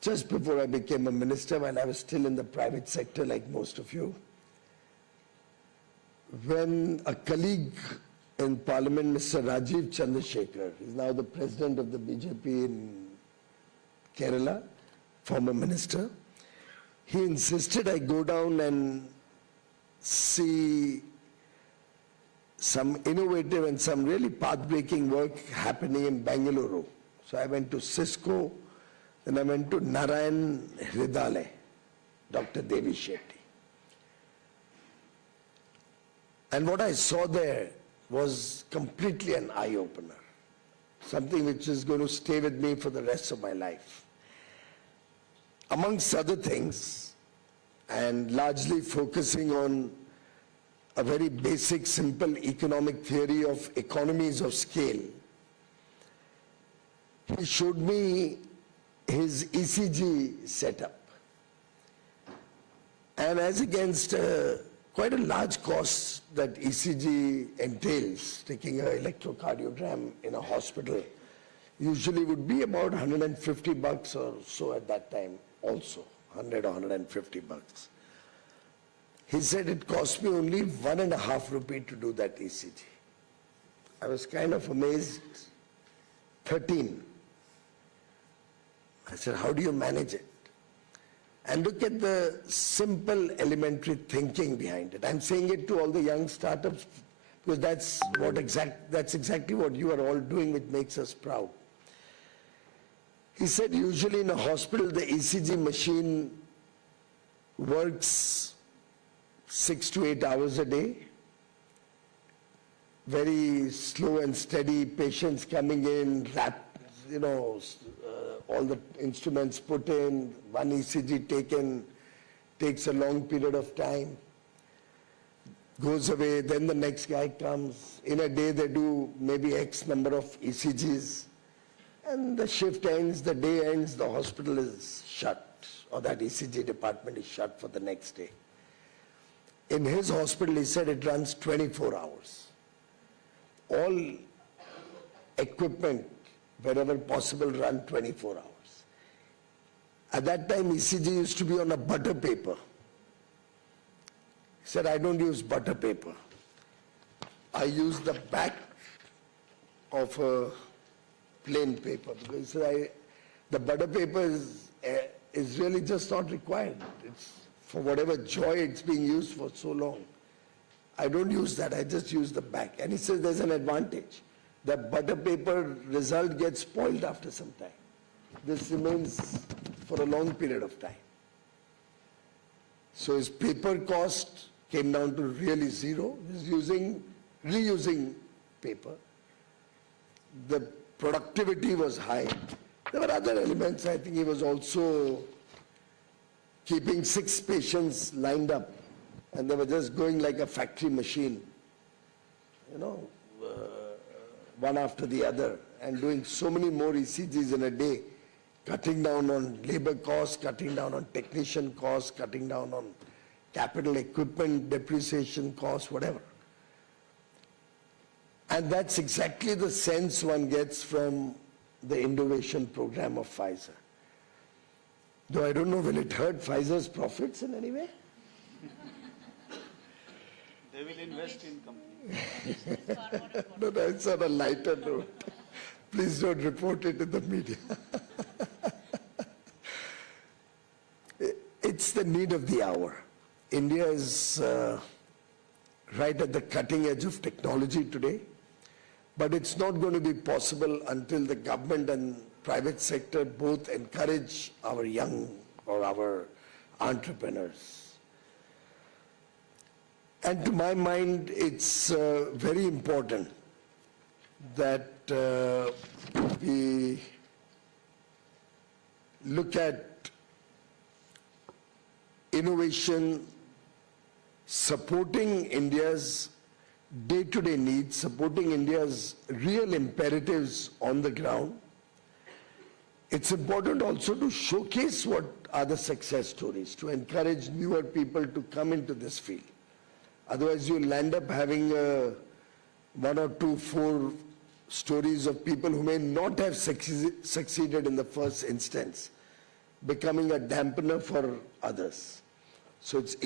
just before I became a minister, when I was still in the private sector like most of you, when a colleague in Parliament, Mr. Rajiv Chandrasekhar, is now the president of the BJP in Kerala, former minister, he insisted I go down and see some innovative and some really path-breaking work happening in Bengaluru. So I went to Cisco, then I went to Narayan Hridale, Dr. Devi Shetty. And what I saw there was completely an eye-opener, something which is going to stay with me for the rest of my life. Amongst other things, and largely focusing on a very basic, simple economic theory of economies of scale, he showed me his ECG setup. And as against quite a large cost that ECG entails, taking an electrocardiogram in a hospital, usually would be about $150 or so at that time, also 100 or 150 bucks. He said it cost me only 1.5 rupee to do that ECG. I was kind of amazed. 13. I said, how do you manage it? And look at the simple elementary thinking behind it. I'm saying it to all the young startups because that's exactly what you are all doing, which makes us proud. He said usually in a hospital the ECG machine works 6 to 8 hours a day. Very slow and steady, patients coming in, all the instruments put in, one ECG taken, takes a long period of time, goes away, then the next guy comes. In a day they do maybe X number of ECGs, and the shift ends, the day ends, the hospital is shut, or that ECG department is shut for the next day. In his hospital, he said it runs 24 hours. All equipment, wherever possible, run 24 hours. At that time, ECG used to be on a butter paper. He said, I don't use butter paper. I use the back of a plain paper because the butter paper is really just not required. It's for whatever joy it's being used for so long. I don't use that, I just use the back. And he says there's an advantage. The butter paper result gets spoiled after some time. This remains for a long period of time. So his paper cost came down to really zero. He's reusing paper. The productivity was high. There were other elements. I think he was also keeping 6 patients lined up, and they were just going like a factory machine, one after the other, and doing so many more ECGs in a day, cutting down on labor costs, cutting down on technician costs, cutting down on capital equipment depreciation costs, whatever. And that's exactly the sense one gets from the INDovation program of Pfizer. Though I don't know, will it hurt Pfizer's profits in any way? They will invest in companies. No, it's on a lighter note. Please don't report it in the media. It's the need of the hour. India is right at the cutting edge of technology today, but it's not going to be possible until the government and private sector both encourage our young or our entrepreneurs. And to my mind, it's very important that we look at innovation supporting India's day-to-day needs, supporting India's real imperatives on the ground. It's important also to showcase what are the success stories, to encourage newer people to come into this field. Otherwise, you'll end up having 1 or 2, 4 stories of people who may not have succeeded in the first instance, becoming a dampener for others. So it's